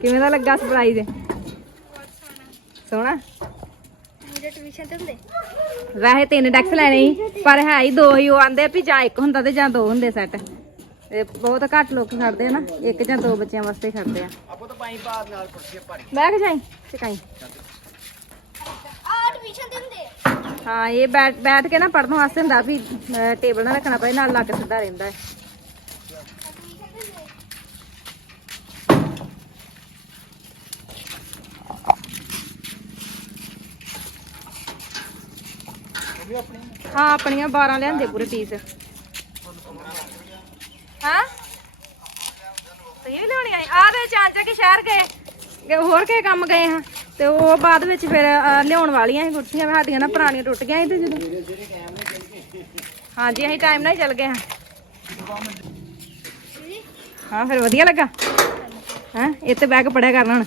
ਕਿਵੇਂ ਦਾ ਲੱਗਾ ਸਰਪ੍ਰਾਈਜ਼ ਸੋਹਣਾ? ਮੇਰੇ ਟਿਊਸ਼ਨ ਤੇ ਹੁੰਦੇ। ਵੈਸੇ ਤਿੰਨ ਡੈਕਸ ਲੈਣੇ ਸੀ ਪਰ ਹੈ ਹੀ ਦੋ ਹੀ ਉਹ ਆਂਦੇ ਵੀ ਜਾਂ ਇੱਕ ਹੁੰਦਾ ਤੇ ਜਾਂ ਦੋ ਹੁੰਦੇ ਸੈੱਟ ਤੇ ਬਹੁਤ ਘੱਟ ਲੋਕ ਖੜਦੇ ਆ ਨਾ ਇੱਕ ਜਾਂ ਦੋ ਬੱਚਿਆਂ ਵਾਸਤੇ ਖੜਦੇ ਆ। ਆਪੋ ਤਾਂ ਪਾਈ ਬਾਦ ਨਾਲ ਪੁੱਛੇ ਭਾਰੀ ਮੈਂ ਕਿ ਜਾਈ ਚਕਾਈ ਆ ਟਿਊਸ਼ਨ ਤੇ ਹੁੰਦੇ ਹਾਂ ਇਹ ਬੈਠ ਬੈਠ ਕੇ ਨਾ ਪੜਨ ਵਾਸਤੇ ਹੁੰਦਾ ਵੀ ਟੇਬਲ ਨਾਲ ਰੱਖਣਾ ਪਏ ਨਾਲ ਲੱਕ ਸਿੱਧਾ ਰਹਿੰਦਾ ਹੈ। ਹਾਂ, ਆਪਣੀਆਂ 12 ਲਿਆਂਦੇ ਪੂਰੇ ਪੀਸ ਹਾਂ? ਤੁਸੀਂ ਵੀ ਲਿਆਉਣੀ ਆਈ ਆ ਦੇ ਚਾਂਚਾ ਕੇ ਸ਼ਹਿਰ ਗਏ। ਹੋਰ ਕੇ ਕੰਮ ਗਏ ਹਾਂ। ਤੇ ਉਹ ਬਾਅਦ ਵਿੱਚ ਫਿਰ ਲਿਆਉਣ ਵਾਲੀਆਂ ਸੀ ਕੁਰਸੀਆਂ ਸਾਡੀਆਂ ਨਾ ਪੁਰਾਣੀਆਂ ਟੁੱਟ ਗਈਆਂ ਸੀ ਤੇ ਜਦੋਂ। ਹਾਂਜੀ, ਅਸੀਂ ਟਾਈਮ ਨਾਲ ਹੀ ਚੱਲ ਗਏ ਹਾਂ। ਹਾਂ, ਫਿਰ ਵਧੀਆ ਲੱਗਾ। ਹਾਂ, ਇੱਥੇ ਬਹਿ ਕੇ ਪੜਿਆ ਕਰਨਾ ਹੁਣ।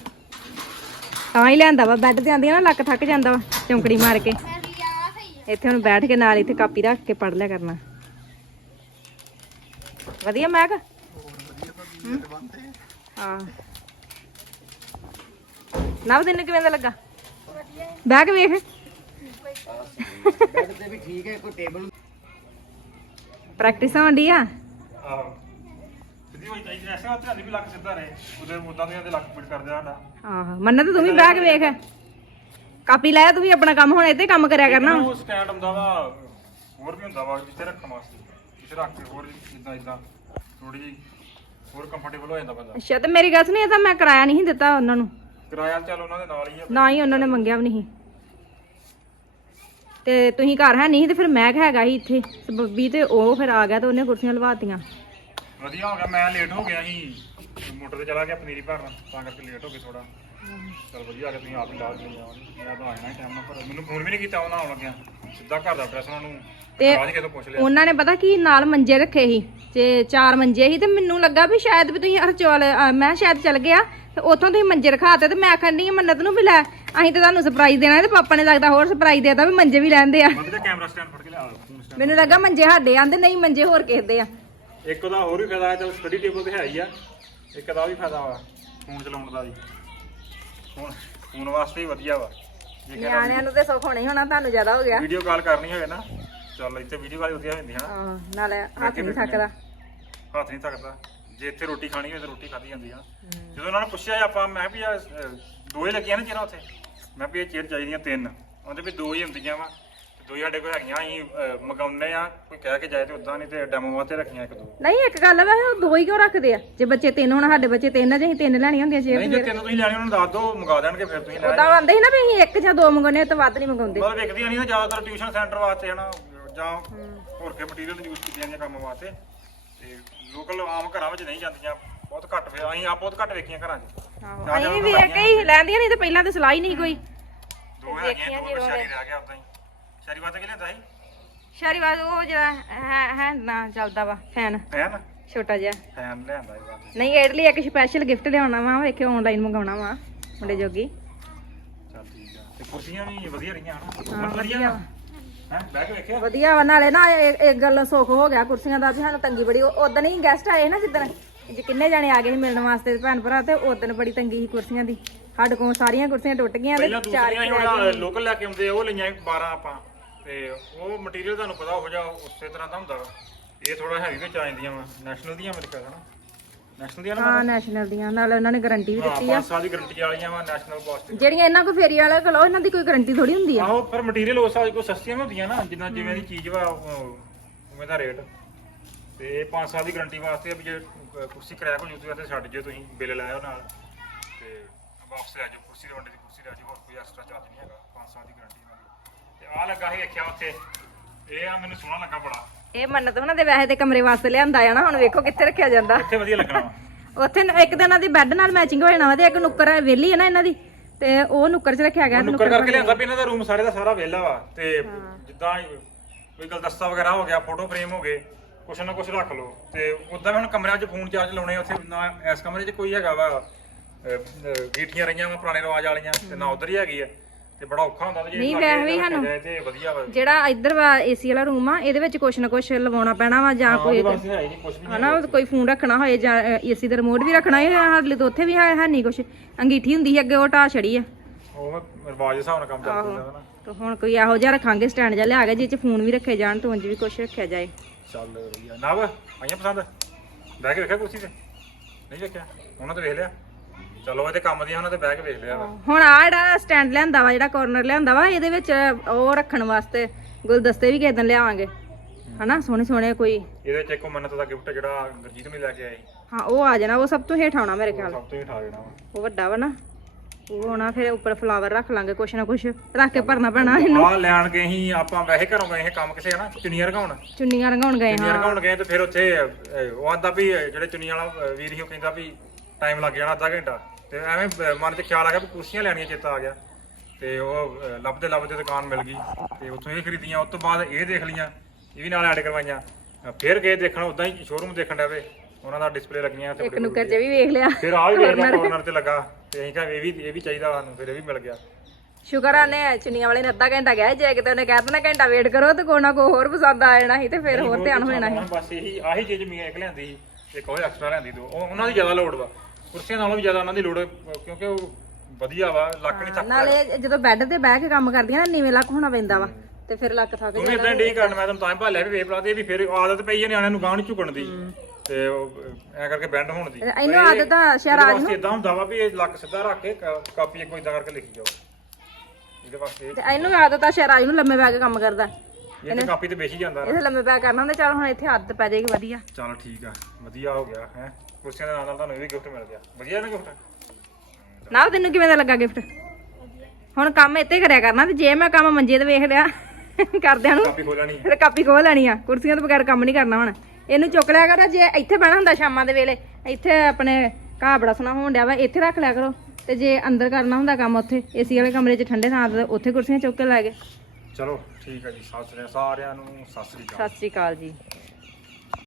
ਤਾਂ ਹੀ ਲਿਆਂਦਾ ਵਾ, ਬੈੱਡ ਤੇ ਆਂਦੀ ਨਾ, ਲੱਕ ਥੱਕ ਜਾਂਦਾ ਵਾ, ਚੌਂਕੜੀ ਮਾਰ ਕੇ। ਇੱਥੇ ਹੁਣ ਬੈਠ ਕੇ ਨਾਲ ਇੱਥੇ ਕਾਪੀ ਰੱਖ ਕੇ ਪੜ ਲਿਆ ਕਰਨਾ। ਵਧੀਆ ਹਮ? ਹਾਂ? ਨਵ ਦਿਨ ਕਿਵੇਂ ਦਾ ਲੱਗਾ? ਕੇ ਵੇਖ। ਬੈੱਡ ਤੇ ਵੀ ਠੀਕ ਹੈ ਕੋਈ ਟੇਬਲ ਪ੍ਰੈਕਟਿਸ ਹੋਣ ਆ? ਆਹੋ। ਸਿੱਧੀ ਹੋਈ ਚਾਹੀਦੀ ਐਸੇ ਹੱਥ ਆਦੀ ਵੀ ਲੱਕ ਸਿੱਧਾ ਰਹੇ। ਉਹਦੇ ਮੁੱਦਾਂ ਦੇ ਲੱਕ ਪਿੱਟ ਕਰਦੇ ਸਾਡਾ ਆਹ। ਮੰਨਤ ਤੂੰ ਵੀ ਕੇ ਵੇਖ। ਕਾਪੀ ਲਾਇਆ ਤੂੰ ਵੀ ਆਪਣਾ ਕੰਮ ਹੁਣ ਇੱਥੇ ਕੰਮ ਕਰਿਆ ਕਰਨਾ। ਉਹ ਸਟੈਂਡ ਹੁੰਦਾ ਵਾ ਹੋਰ ਵੀ ਹੁੰਦਾ ਵਾ ਜਿੱਥੇ ਰੱਖਣ ਵਾਸਤੇ। ਜਿੱਥੇ ਰੱਖ ਕੇ ਹੋਰ ਇਦਾਂ ਇਦਾਂ ਥੋੜੀ ਜਿਹੀ ਹੋਰ ਕੰਫਰਟੇਬਲ ਹੋ ਜਾਂਦਾ ਬੰਦਾ। ਅੱਛਾ ਤੇ ਮੇਰੀ ਗੱਲ ਸੁਣੀ ਇਹ ਤਾਂ ਮੈਂ ਕਿਰਾਇਆ ਨਹੀਂ ਦਿੱਤਾ ਉਹਨਾਂ ਨੂੰ। ਕਿਰਾਇਆ ਚੱਲ ਉਹਨਾਂ ਦੇ ਨਾਲ ਹੀ ਆ ਨਾ ਹੀ ਉਹਨਾਂ ਨੇ ਮੰਗਿਆ ਵੀ ਨਹੀਂ ਤੇ ਤੁਸੀਂ ਘਰ ਹੈ ਨਹੀਂ ਤੇ ਫਿਰ ਮੈਂ ਹੈਗਾ ਸੀ ਇੱਥੇ। ਤੇ ਬੱਬੀ ਤੇ ਉਹ ਫਿਰ ਆ ਗਿਆ ਤੇ ਉਹਨੇ ਕੁਰਸੀਆਂ ਲਵਾਤੀਆਂ। ਵਧੀਆ ਹੋ ਗਿਆ ਮੈਂ ਲੇਟ ਹੋ ਗਿਆ ਸੀ। ਮੋਟਰ ਤੇ ਚਲਾ ਗਿਆ ਪਨੀਰੀ ਭਰਨ ਤਾਂ ਕਰਕੇ ਲੇਟ ਹੋ ਗਏ ਥੋੜਾ ਚਲ ਵਧੀਆ ਆ ਗਿਆ ਤੁਸੀਂ ਆਪ ਹੀ ਲਾ ਕੇ ਲਿਆ ਮੈਂ ਤਾਂ ਆਇਆ ਟਾਈਮ ਨਾਲ ਪਰ ਮੈਨੂੰ ਫੋਨ ਵੀ ਨਹੀਂ ਕੀਤਾ ਉਹਨਾਂ ਆਉਣ ਲੱਗਿਆ। ਸਿੱਧਾ ਘਰ ਦਾ ਐਡਰੈਸ ਉਹਨਾਂ ਨੂੰ ਤੇ ਬਾਅਦ ਕਿਤੋਂ ਪੁੱਛ ਲਿਆ। ਉਹਨਾਂ ਨੇ ਪਤਾ ਕੀ ਨਾਲ ਮੰਜੇ ਰੱਖੇ ਸੀ ਤੇ ਚਾਰ ਮੰਜੇ ਸੀ ਤੇ ਮੈਨੂੰ ਲੱਗਾ ਵੀ ਸ਼ਾਇਦ ਵੀ ਤੁਸੀਂ ਹਰਚੌਲ ਅਹ ਮੈਂ ਸ਼ਾਇਦ ਚੱਲ ਗਿਆ ਤੇ ਉੱਥੋਂ ਤੁਸੀਂ ਮੰਜੇ ਰਖਾਤੇ ਤੇ ਮੈਂ ਆਖਣ ਡਈ ਆ ਮੰਨਤ ਨੂੰ ਵੀ ਲੈ ਅਸੀਂ ਤੇ ਤੁਹਾਨੂੰ ਸਰਪ੍ਰਾਈਜ਼ ਦੇਣਾ ਤੇ ਪਾਪਾ ਨੇ ਲੱਗਦਾ ਹੋਰ ਸਰਪ੍ਰਾਈਜ਼ ਦੇਤਾ ਵੀ ਮੰਜੇ ਵੀ ਲੈਂਦੇ ਆ। ਬੰਦੇ ਦਾ ਕੈਮਰਾ ਸਟੈਂਡ ਫੜ ਕੇ ਲਿਆ ਫੋਨ ਸਟੈਂਡ ਮੈਨੂੰ ਲੱਗਾ ਮੰਜੇ ਸਾਡੇ ਆਂਦੇ ਨਹੀਂ ਮੰਜੇ ਹੋਰ ਕਿਸੇ ਦੇ ਆ। ਇੱਕ ਉਹਦਾ ਹੋਰ ਵੀ ਫਾਇਦਾ ਹੈ ਚਲ ਸਟੱਡੀ ਟੇਬਲ ਤੇ ਹੈ ਹੀ ਆ। ਇੱਕ ਦਾ ਵੀ ਫਾਇਦਾ ਵਾ ਫੋਨ ਚਲਾਉਣ ਦਾ ਵੀ। ਫੋਨ ਵਾਸਤੇ ਹੀ ਵਧੀਆ ਵਾ। ਜੇ ਨਿਆਣਿਆਂ ਨੂੰ ਤੇ ਸੁੱਖ ਹੋਣਾ ਹੋਣਾ ਤੁਹਾਨੂੰ ਜ਼ਿਆਦਾ ਹੋ ਗਿਆ। ਵੀਡੀਓ ਕਾਲ ਕਰਨੀ ਹੋਵੇ ਨਾ ਚੱਲ ਇੱਥੇ ਵੀਡੀਓ ਕਾਲ ਵਧੀਆ ਹੋ ਜਾਂਦੀ ਹੈ ਨਾ। ਹਾਂ, ਨਾਲੇ ਹੱਥ ਨਹੀਂ ਥੱਕਦਾ। ਹੱਥ ਨਹੀਂ ਥੱਕਦਾ। ਜੇ ਇੱਥੇ ਰੋਟੀ ਖਾਣੀ ਹੋਵੇ ਤਾਂ ਰੋਟੀ ਖਾਧੀ ਜਾਂਦੀ ਆ। ਜਦੋਂ ਉਹਨਾਂ ਨੇ ਪੁੱਛਿਆ ਆਪਾਂ ਮੈਂ ਵੀ ਆ ਦੋ ਹੀ ਲੱਗੀਆਂ ਨੇ ਚੇਅਰਾਂ ਉੱਥੇ। ਮੈਂ ਵੀ ਇਹ ਚੇਅਰ ਚਾਹੀਦੀਆਂ ਤਿੰਨ। ਉਹਦੇ ਵੀ ਦੋ ਹੀ ਹੁੰਦੀਆਂ ਵਾ। ਤੇ ਦੋ ਹੀ ਸਾਡੇ ਕੋਲ ਹੈਗੀਆਂ ਅਸੀਂ ਮਗਾਉਨੇ ਆ ਕੋਈ ਕਹਿ ਕੇ ਜਾਏ ਤੇ ਉਦਾਂ ਨਹੀਂ ਤੇ ਡੈਮੋ ਵਾਸਤੇ ਰੱਖੀਆਂ ਇੱਕ ਦੋ। ਨਹੀਂ ਇੱਕ ਗੱਲ ਵੈਸੇ ਉਹ ਦੋ ਹੀ ਕਿਉਂ ਰੱਖਦੇ ਆ? ਜੇ ਬੱਚੇ ਤਿੰਨ ਹੋਣ ਸਾਡੇ ਬੱਚੇ ਤਿੰਨ ਆ ਜੇ ਅਸੀਂ ਤਿੰਨ ਲੈਣੀਆਂ ਹੁੰਦੀਆਂ ਨਹੀਂ ਜੇ ਤਿੰਨ ਤੁਸੀਂ ਲੈਣੇ ਉਹਨਾਂ ਨੂੰ ਦੱਸ ਦਿਓ ਮੰਗਾ ਦੇਣਗੇ ਫਿਰ ਤੁਸੀਂ ਲੈ ਉਦਾਂ ਆਂਦੇ ਸੀ ਨਾ ਵੀ ਅਸੀਂ ਇੱਕ ਜਾਂ ਦੋ ਮੰਗਾਉਣੇ ਤਾਂ ਵੱਧ ਨਹੀਂ ਮੰਗਾਉਂਦੇ। ਮਤਲਬ ਵਿਕਦੀਆਂ ਨਹੀਂ ਨਾ ਜ਼ਿਆਦਾਤਰ ਟਿਊਸ਼ਨ ਸੈਂਟਰ ਵਾਸਤੇ ਹਨਾ ਜਾਂ ਹੋਰ ਕੇ ਮਟੀਰੀਅਲ ਯੂਜ਼ ਕੀਤੀਆਂ ਜਾਂਦੀਆਂ ਕੰਮ ਵਾਸਤੇ। ਤੇ ਲੋਕਲ ਆਮ ਘਰਾਂ ਵਿੱਚ ਨਹੀਂ ਜਾਂਦੀਆਂ ਬਹੁਤ ਘੱਟ ਵੇ ਅਸੀਂ ਆਪ ਬਹੁਤ ਘੱਟ ਵੇਖੀਆਂ ਘਰਾਂ 'ਚ। ਆਹੋ, ਅਸੀਂ ਵੀ ਵੇਖ ਕੇ ਹੀ ਲੈਂਦੀਆਂ ਨਹੀਂ ਤੇ ਪਹਿਲਾਂ ਤਾਂ ਸਲਾਹ ਹੀ ਨਹੀਂ ਕੋਈ। ਦੋ ਹੈਗੀਆਂ ਦੋ ਸ਼ਾਰੀ ਰਹਿ ਗਿਆ ਉਦਾਂ ਹੀ। ਸ਼ਾਰੀ ਵਾਸਤੇ ਕੀ ਲੈਂਦਾ ਸੀ? ਸ਼ਾਰੀਵਾਦ ਉਹ ਜਿਹੜਾ ਹੈ ਹੈ ਨਾ ਚੱਲਦਾ ਵਾ ਫੈਨ ਫੈਨ ਛੋਟਾ ਜਿਹਾ। ਫੈਨ ਇਹ ਵਾਸਤੇ ਨਹੀਂ ਇਹਦੇ ਲਈ ਇੱਕ ਸਪੈਸ਼ਲ ਗਿਫਟ ਲਿਆਉਣਾ ਵਾ ਵੇਖਿਓ ਆਨਲਾਈਨ ਮੰਗਾਉਣਾ ਵਾ ਮੁੰਡੇ ਜੋਗੀ। ਚੱਲ ਠੀਕ ਆ। ਤੇ ਕੁਰਸੀਆਂ ਵੀ ਵਧੀਆ ਰਹੀਆਂ ਹਨਾ? ਹਾਂ, ਮਤਲਬ ਵਧੀਆ। ਹੈ? ਬਹਿ ਕੇ ਵੇਖਿਆ? ਵਧੀਆ ਵਾ ਨਾਲੇ ਨਾ ਇਹ- ਇੱਕ ਗੱਲ ਸੁੱਖ ਹੋ ਗਿਆ ਕੁਰਸੀਆਂ ਦਾ ਵੀ ਸਾਨੂੰ ਤੰਗੀ ਬੜੀ ਉਦੋਂ ਹੀ ਗੈਸਟ ਆਏ ਨਾ ਜਿੱਦਣ। ਜੇ ਕਿੰਨੇ ਜਾਣੇ ਆ ਗਏ ਸੀ ਮਿਲਣ ਵਾਸਤੇ ਭੈਣ ਭਰਾ ਤੇ ਉਦੋਂ ਬੜੀ ਤੰਗੀ ਸੀ ਕੁਰਸੀਆਂ ਦੀ। ਸਾਡੇ ਕੋਲ ਸਾਰੀਆਂ ਕੁਰਸੀਆਂ ਟੁੱਟ ਗਈਆਂ ਤੇ ਪਹਿਲਾਂ ਚਾਰ ਦੂਸਰੀਆਂ ਹੀ ਲੋਕਲ ਲੈ ਕੇ ਆਉਂਦੇ ਆ, ਉਹ ਲਈਆਂ 12 ਆਪਾਂ। ਤੇ ਉਹ ਮਟੀਰੀਅਲ ਤੁਹਾਨੂੰ ਪਤਾ ਹੋ ਜਾ ਉਸੇ ਤਰ੍ਹਾਂ ਦਾ ਹੁੰਦਾ ਵਾ। ਇਹ ਥੋੜਾ ਹੈਵੀ ਵਿੱਚ ਆ ਜਾਂਦੀਆਂ ਵਾ। ਨੈਸ਼ਨਲ ਦੀਆਂ ਮੇਰੇ ਖਿਆਲ ਹਨਾ ਨੈਸ਼ਨਲ ਦੀਆਂ ਨਾ ਹਾਂ ਨੈਸ਼ਨਲ ਦੀਆਂ। ਨਾਲੇ ਉਹਨਾਂ ਨੇ ਗਾਰੰਟੀ ਵੀ ਦਿੱਤੀ ਆ। 5 ਸਾਲ ਦੀ ਗਾਰੰਟੀ ਵਾਲੀਆਂ ਵਾ ਨੈਸ਼ਨਲ ਕਾਸਟ ਜਿਹੜੀਆਂ ਇਹਨਾਂ ਕੋ ਫੇਰੀ ਵਾਲੇ ਕੋਲ ਇਹਨਾਂ ਦੀ ਕੋਈ ਗਾਰੰਟੀ ਥੋੜੀ ਹੁੰਦੀ ਆ। ਆਹੋ ਪਰ ਮਟੀਰੀਅਲ ਉਸ ਸਾਲ ਕੋ ਸਸਤੀਆਂ ਵੀ ਹੁੰਦੀਆਂ ਨਾ ਜਿੰਨਾ ਜਿਵੇਂ ਦੀ ਚੀਜ਼ ਵਾ ਉਵੇਂ ਦਾ ਰੇਟ ਤੇ 5 ਸਾਲ ਦੀ ਗਾਰੰਟੀ ਵਾਸਤੇ ਆ ਵੀ ਜੇ ਕੁਰਸੀ ਕਰੈਕ ਹੋ ਜੂ ਤੇ ਛੱਡ ਜਿਓ ਤੁਸੀਂ ਬਿੱਲ ਲਾਇਓ ਨਾਲ। ਤੇ ਵਾਪਸ ਲੈ ਜਾਓ ਕੁਰਸੀ ਦੇ ਵੰਡੇ ਦੀ ਕੁਰਸੀ ਲੈ ਜਾਓ ਹੋਰ ਕੋਈ ਐਕਸਟਰਾ ਚਾਰਜ ਨਹੀਂ ਹੈਗਾ 5 ਸਾਲ ਦੀ ਗਾਰੰਟੀ ਆ ਲੱਗਾ ਸੀ ਵੇਖਿਆ ਉੱਥੇ। ਇਹ ਆ ਮੈਨੂੰ ਸੋਹਣਾ ਲੱਗਾ ਬੜਾ। ਇਹ ਮੰਨਤ ਉਹਨਾਂ ਦੇ ਵੈਸੇ ਤੇ ਕਮਰੇ ਵਾਸਤੇ ਲਿਆਂਦਾ ਆ ਨਾ ਹੁਣ ਵੇਖੋ ਕਿੱਥੇ ਰੱਖਿਆ ਜਾਂਦਾ। ਇੱਥੇ ਵਧੀਆ ਲੱਗਣਾ ਵਾ। ਉੱਥੇ ਨ- ਇੱਕ ਤਾਂ ਇਹਨਾਂ ਦੀ ਬੈੱਡ ਨਾਲ ਮੈਚਿੰਗ ਹੋ ਜਾਣਾ ਵਾ ਤੇ ਇੱਕ ਨੁੱਕਰ ਵਿਹਲੀ ਹੈ ਨਾ ਇਹਨਾਂ ਦੀ। ਤੇ ਉਹ ਨੁੱਕਰ 'ਚ ਰੱਖਿਆ ਗਿਆ ਤੇ ਨੁੱਕਰ ਕਰਕੇ ਲਿਆਂਦਾ ਵੀ ਇਹਨਾਂ ਦਾ ਰੂਮ ਸਾਰੇ ਦਾ ਸਾਰਾ ਵਿਹਲਾ ਵਾ ਤੇ ਜਿੱਦਾਂ ਹੀ ਕੋਈ ਗੁਲਦਸਤਾ ਵਗੈਰਾ ਹੋ ਗਿਆ ਫੋਟੋ ਫਰੇਮ ਹੋ ਗਏ ਕੁਛ ਨਾ ਕੁਛ ਰੱਖ ਲਓ। ਤੇ ਉਦਾਂ ਵੀ ਹੁਣ ਕਮਰਿਆਂ 'ਚ ਫੋਨ ਚਾਰਜ ਲਾਉਣੇ ਉੱਥੇ ਨਾ ਇਸ ਕਮਰੇ 'ਚ ਕੋਈ ਹੈਗਾ ਵਾ ਅਹ, ਅਹ, ਗੀਠੀਆਂ ਰਹੀਆਂ ਵਾ ਪੁਰਾਣੇ ਰਿਵਾਜ ਵਾਲੀਆਂ ਤੇ ਨਾ ਉਧਰ ਹੀ ਹੈਗੀ ਆ। ਤੇ ਬੜਾ ਔਖਾ ਹੁੰਦਾ ਤੇ ਜੇ ਨਹੀਂ, ਲਾਗੇ ਵੈਸੇ ਵੀ ਰੱਖਿਆ ਸਾਨੂੰ- ਜਾਏ ਤੇ ਵਧੀਆ ਵਾ। ਜਿਹੜਾ ਇੱਧਰ ਵਾ ਏਸੀ ਵਾਲਾ ਰੂਮ ਆ ਇਹਦੇ ਵਿੱਚ ਕੁਛ ਨਾ ਕੁਛ ਲਗਾਉਣਾ ਪੈਣਾ ਵਾ ਜਾਂ ਕੋਈ ਉਹਦੇ ਵਾਸਤੇ ਹੈ ਹੀ ਨਹੀਂ ਕੁਝ ਵੀ ਨਹੀਂ ਹਨਾ ਕੋਈ ਫੋਨ ਰੱਖਣਾ ਹੋਏ ਜਾਂ ਏਸੀ ਦਾ ਰਿਮੋਟ ਵੀ ਰੱਖਣਾ ਹੈ ਹਾਲੇ ਤਾਂ ਉੱਥੇ ਵੀ ਹੈ ਹੈ ਨਹੀਂ ਕੁਛ। ਅੰਗੀਠੀ ਹੁੰਦੀ ਸੀ ਅੱਗੇ ਉਹ ਢਾਹ ਛੜੀ ਆ। ਉਹ ਰਿਵਾਜ ਦੇ ਹਿਸਾਬ ਨਾਲ ਕੰਮ ਚੱਲ ਪੈਂਦਾ ਵਾ ਨਾ। ਤੇ ਹੁਣ ਕੋਈ ਇਹੋ ਜਿਹਾ ਰੱਖਾਂਗੇ ਸਟੈਂਡ ਜਿਹਾ ਲਿਆ ਕੇ ਜਿਹ ਚ ਫੋਨ ਵੀ ਰੱਖੇ ਜਾਣ ਤੇ ਉਂਝ ਵੀ ਕੁਛ ਰੱਖਿਆ ਜਾਏ। ਚੱਲ ਵਧੀਆ। ਨਵ ਆਈਆਂ ਪਸੰਦ? ਬਹਿ ਕੇ ਵੇਖਿਆ ਕੁਰਸੀ ਤੇ? ਨਹੀਂ ਵੇਖਿਆ? ਉਹਨਾਂ ਤੇ ਵੇਖ ਲਿਆ? ਚਲੋ ਇਹ ਤੇ ਕੰਮ ਦੀਆਂ ਉਹਨਾਂ ਤੇ ਬਹਿ ਕੇ ਵੇਖ ਲਿਆ ਵਾ। ਹੁਣ ਆ ਜਿਹੜਾ ਸਟੈਂਡ ਲਿਆਂਦਾ ਵਾ ਜਿਹੜਾ ਕਾਰਨਰ ਲਿਆਂਦਾ ਵਾ ਇਹਦੇ ਵਿੱਚ ਉਹ ਰੱਖਣ ਵਾਸਤੇ ਗੁਲਦਸਤੇ ਵੀ ਕਿਸੇ ਦਿਨ ਲਿਆਵਾਂਗੇ। ਹਨਾ? ਸੋਹਣੇ ਸੋਹਣੇ ਕੋਈ। ਇਹਦੇ ਚ ਇੱਕ ਮੰਨਤ ਦਾ ਗਿਫਟ ਜਿਹੜਾ ਗੁਰਜੀਤ ਨੇ ਲੈ ਕੇ ਆਏ। ਹਾਂ ਉਹ ਆ ਜਾਣਾ ਉਹ ਸਭ ਤੋਂ ਹੇਠ ਆਉਣਾ ਮੇਰੇ ਖਿਆਲ। ਸਭ ਤੋਂ ਹੀ ਠਾ ਦੇਣਾ ਵਾ। ਉਹ ਵੱਡਾ ਵਾ ਨਾ। ਉਹ ਹੋਣਾ ਫਿਰ ਉੱਪਰ ਫਲਾਵਰ ਰੱਖ ਲਾਂਗੇ ਕੁਛ ਨਾ ਕੁਛ ਰੱਖ ਕੇ ਭਰਨਾ ਪੈਣਾ ਇਹਨੂੰ। ਆ ਲੈਣ ਗਏ ਸੀ ਆਪਾਂ ਵੈਸੇ ਘਰੋਂ ਗਏ ਸੀ ਕੰਮ ਕਿਸੇ ਹਨਾ ਚੁੰਨੀਆਂ ਰਗਾਉਣ। ਚੁੰਨੀਆਂ ਰੰਗਾਉਣ ਗਏ ਚੁੰਨੀਆਂ ਹਾਂ। ਰਗਾਉਣ ਗਏ ਤੇ ਫਿਰ ਉੱਥੇ ਅਹ, ਉਹ ਆਂਦਾ ਵੀ ਅਹ, ਜਿਹੜੇ ਚੁੰਨੀਆਂ ਵਾਲਾ ਅਹ, ਵੀਰ ਸੀ ਉਹ ਕਹਿੰਦਾ ਵੀ ਟਾਈਮ ਲੱਗ ਜਾਣਾ ਅੱਧਾ ਘੰਟਾ। ਤੇ ਐਵੇਂ ਮਨ 'ਚ ਖਿਆਲ ਆ ਗਿਆ ਵੀ ਕੁਰਸੀਆਂ ਲੈਣੀਆਂ ਚੇਤਾ ਆ ਗਿਆ। ਤੇ ਉਹ ਲੱਭਦੇ ਲੱਭਦੇ ਦੁਕਾਨ ਮਿਲ ਗਈ। ਤੇ ਉੱਥੋਂ ਇਹ ਖਰੀਦੀਆਂ ਉਸ ਤੋਂ ਬਾਅਦ ਇਹ ਦੇਖ ਲਈਆਂ ਇਹ ਵੀ ਨਾਲ ਐਡ ਕਰਵਾਈਆਂ। ਫਿਰ ਗਏ ਦੇਖਣ ਉਦਾਂ ਹੀ ਸ਼ੋਰੂਮ ਦੇਖਣ ਡਵੇ ਉਹਨਾਂ ਦਾ ਡਿਸਪਲੇ ਲੱਗੀਆਂ ਤੇ ਇੱਕ ਨੁੱਕਰ 'ਚ ਵੀ ਵੇਖ ਲਿਆ ਫਿਰ ਆ ਵੀ ਵੇਖਦਾ ਕਾਰਨਰ ਤੇ ਲੱਗਾ। ਤੇ ਅਸੀਂ ਕਿਹਾ ਇਹ ਵੀ ਇਹ ਵੀ ਚਾਹੀਦਾ ਸਾਨੂੰ ਫਿਰ ਇਹ ਵੀ ਮਿਲ ਗਿਆ। ਸ਼ੁਕਰ ਆ ਨੇ ਚੁੰਨੀਆਂ ਵਾਲੇ ਨੇ ਅੱਧਾ ਘੰਟਾ ਗਿਆ ਜੇ ਕਿਤੇ ਉਹਨੇ ਕਹਿ ਦੇਣਾ ਘੰਟਾ ਵੇਟ ਕਰੋ ਤੇ ਕੋਈ ਨਾ ਕੋਈ ਹੋਰ ਪਸੰਦ ਆ ਜਾਣਾ ਸੀ ਤੇ ਫਿਰ ਹੋਰ ਧਿਆਨ ਹੋ ਜਾਣਾ ਸੀ। ਬਸ ਇਹੀ ਆਹੀ ਚੀਜ਼ ਮੀਆਂ ਇੱਕ ਲਿਆਂਦੀ ਸੀ ਇੱਕ ਉਹ ਐਕਸਟਰਾ ਲਿਆਂਦੀ ਦੋ ਉਹ- ਉਹਨਾਂ ਦੀ ਜ਼ਿਆਦਾ ਲੋੜ ਵਾ। ਕੁਰਸੀਆਂ ਨਾਲੋਂ ਵੀ ਜ਼ਿਆਦਾ ਉਹਨਾਂ ਦੀ ਲੋੜ ਅਹ, ਕਿਉਂਕਿ ਉਹ ਵਧੀਆ ਵਾ ਲੱਕ ਨਹੀਂ ਥੱਕਦਾ ਨਾਲੇ ਜਦੋਂ ਬੈੱਡ ਤੇ ਬਹਿ ਕੇ ਕੰਮ ਕਰਦੀਆਂ ਨਾ ਨੀਵੇਂ ਲੱਕ ਹੋਣਾ ਪੈਂਦਾ ਵਾ ਤੇ ਫਿਰ ਲੱਕ ਥੱਕ ਤੂੰ ਵੀ ਇਦਾਂ ਡੀ ਕਰਨ ਮੈਂ ਤੈਨੂੰ ਤਾਂ ਹੀ ਭਾਲਿਆ ਵੀ ਵੇਖ ਲਾ ਇਹ ਵੀ ਫਿਰ ਆਦਤ ਪਈ ਹੈ ਨਿਆਣਿਆਂ ਨੂੰ ਗਾਂ ਨਹੀਂ ਝੁਕਣ ਦੀ। ਤੇ ਉਹ ਐ ਕਰਕੇ ਬੈਂਡ ਹੋਣ ਦੀ। ਇਹਨੂੰ ਆਦਤ ਆ ਸ਼ਹਿਰਾਜ ਨੂੰ। ਇਦਾਂ ਹੁੰਦਾ ਵਾ ਵੀ ਇਹ ਲੱਕ ਸਿੱਧਾ ਰੱਖ ਕੇ ਕ- ਕਾਪੀ ਇੱਕੋ ਇਦਾਂ ਕਰਕੇ ਲਿਖੀ ਜਾਓ। ਇਹਦੇ ਵਾਸਤੇ ਤੇ ਇਹਨੂੰ ਆਦਤ ਆ ਸ਼ਹਿਰਾਜ ਨੂੰ ਲੰਮੇ ਪੈ ਕੇ ਕੰਮ ਕਰਦਾ। ਇਹ ਤੇ ਕਾਪੀ ਤੇ ਵੇਚ ਹੀ ਜਾਂਦਾ ਨਾ। ਇਹ ਲੰਮੇ ਪੈ ਕਰਨਾ ਹੁੰਦਾ ਚੱਲ ਹੁਣ ਇੱਥੇ ਆਦਤ ਪੈ ਜਾਏਗੀ ਵਧੀਆ। ਚਲ ਠੀਕ ਆ ਵਧੀਆ ਹੋ ਗਿਆ ਹੈ। ਕੁਰਸੀਆਂ ਦੇ ਨਾਲ ਨਾਲ ਤੁਹਾਨੂੰ ਇਹ ਵੀ ਗਿਫਟ ਮਿਲ ਗਿਆ। ਵਧੀਆ ਨਾ ਗਿਫਟ ਨਾ ਤੈਨੂੰ ਕਿਵੇਂ ਦਾ ਲੱਗਾ ਗਿਫਟ ਹੁਣ ਕੰਮ ਇੱਥੇ ਕਰਿਆ ਕਰਨਾ ਤੇ ਜੇ ਮੈਂ ਕੰਮ ਮੰਜੇ ਤੇ ਵੇਖ ਲਿਆ ਕਰਦਿਆਂ ਨੂੰ ਕਾਪੀ ਖੋਲਣੀ ਫਿਰ ਕਾਪੀ ਖੋਲ ਲੈਣੀ ਆ। ਕੁਰਸੀਆਂ ਤੋਂ ਬਗੈਰ ਕੰਮ ਨਹੀਂ ਕਰਨਾ ਹੁਣ। ਇਹਨੂੰ ਚੁੱਕ ਲਿਆ ਕਰੋ ਜੇ ਇੱਥੇ ਬਹਿਣਾ ਹੁੰਦਾ ਸ਼ਾਮਾਂ ਦੇ ਵੇਲੇ ਇੱਥੇ ਆਪਣੇ ਘਾਹ ਬੜਾ ਸੋਹਣਾ ਹੋਣ ਡਿਆ ਵਾ ਇੱਥੇ ਰੱਖ ਲਿਆ ਕਰੋ। ਤੇ ਜੇ ਅੰਦਰ ਕਰਨਾ ਹੁੰਦਾ ਕੰਮ ਉੱਥੇ ਏਸੀ ਵਾਲੇ ਕਮਰੇ 'ਚ ਠੰਡੇ ਥਾਂ ਤੇ ਉੱਥੇ ਕੁਰਸੀਆਂ ਚੁੱਕ ਕੇ ਲੈ ਗਏ। ਚਲੋ ਠੀਕ ਹੈ ਜੀ ਸਤਿ ਸ੍ਰੀ ਅਕਾਲ ਸਾਰਿਆਂ ਨੂੰ ਸਤਿ ਸ੍ਰੀ ਅਕਾਲ। ਸਤਿ ਸ਼੍ਰੀ ਅਕਾਲ ਜੀ।